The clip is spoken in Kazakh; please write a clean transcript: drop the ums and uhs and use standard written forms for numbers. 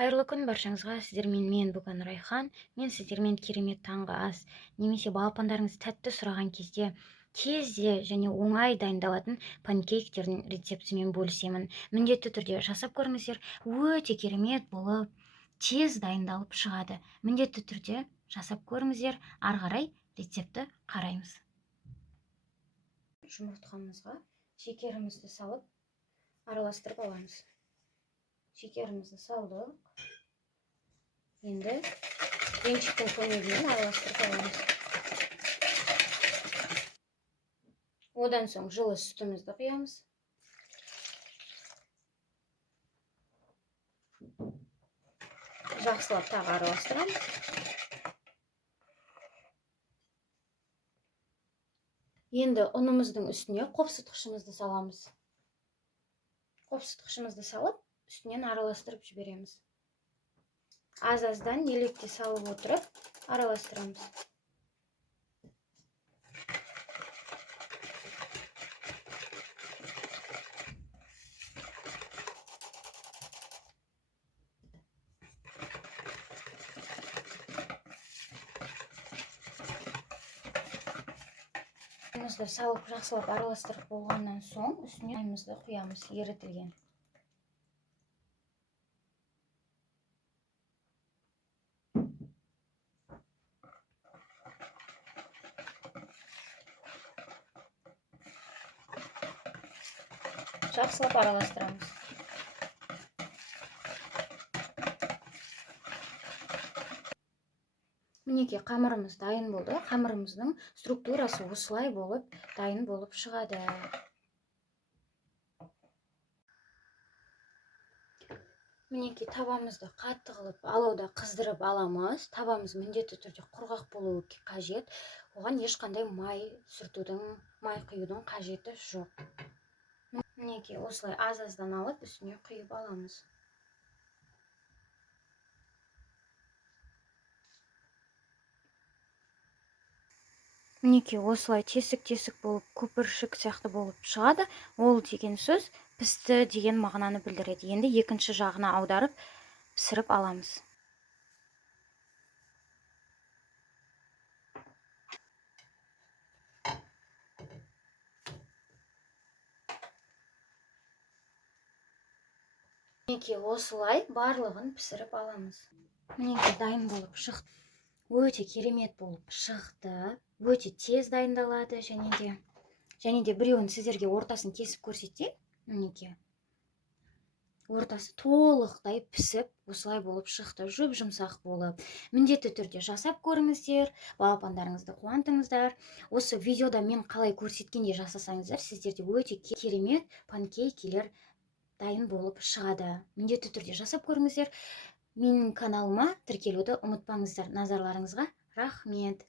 Қайырлы күн баршаңызға. Сіздермен мен бүгін Райхан. Мен сіздермен керемет таңғы ас немесе балапандарыңыз тәтті сұраған кезде тезде және оңай дайындалатын панкейктердің рецептімен бөлісемін. Міндетті түрде жасап көріңіздер. Өте керемет болып, тез дайындалып шығады. Міндетті түрде жасап көріңіздер. Ары қарай рецепті қараймыз. Жұмыртқамызға шекерімізді салып араластырып аламыз. Шекерімізді салдық. Енді венчиктің көмегімен араластырып аламыз. Одан соң жылы сүтімізді құямыз. Жақсылап тағы араластырамыз. Енді ұнымыздың үстіне қопсытқышымызды саламыз. Қопсытқышымызды салып, үстінен араластырып жібереміз. Аз-аздан електе салып отырып, араластырамыз. Ұнымызды салып, жақсылап араластырып болғаннан соң, үстіне майымызды құямыз, ерітілген. Жақсылап араластырамыз. Мінекей қамырымыз дайын болды. Қамырымыздың структурасы осылай болып, дайын болып шығады. Мінекей табамызды қатты қылып алауда қыздырып аламыз. Табамыз міндетті түрде құрғақ болуы қажет. Оған ешқандай май құюдың қажеті жоқ. Мінекей осылай аз-аздан алып, үстіне құйып аламыз. Мінекей осылай тесік-тесік болып, көпіршік сияқты болып шығады. Ол деген сөз пісті деген мағынаны білдіреді. Енді екінші жағына аударып, пісіріп аламыз. Мінекей осылай барлығын пісіріп аламыз. Мінекей дайын болып шықты. Өте керемет болып шықты. Өте тез дайындалады және де біреуін сіздерге ортасын кесіп көрсетейін. Мінекей ортасы толықтай пісіп, осылай болып шықты, жұп-жұмсақ болып. Міндетті түрде жасап көріңіздер, балапандарыңызды қуантыңыздар. Осы видеода мен қалай көрсеткендей жасасаңыздар, сіздерде өте керемет панкейкелер дайын болып шығады. Міндетті түрде жасап көріңіздер. Менің каналыма тіркелуді ұмытпаңыздар. Назарларыңызға рахмет.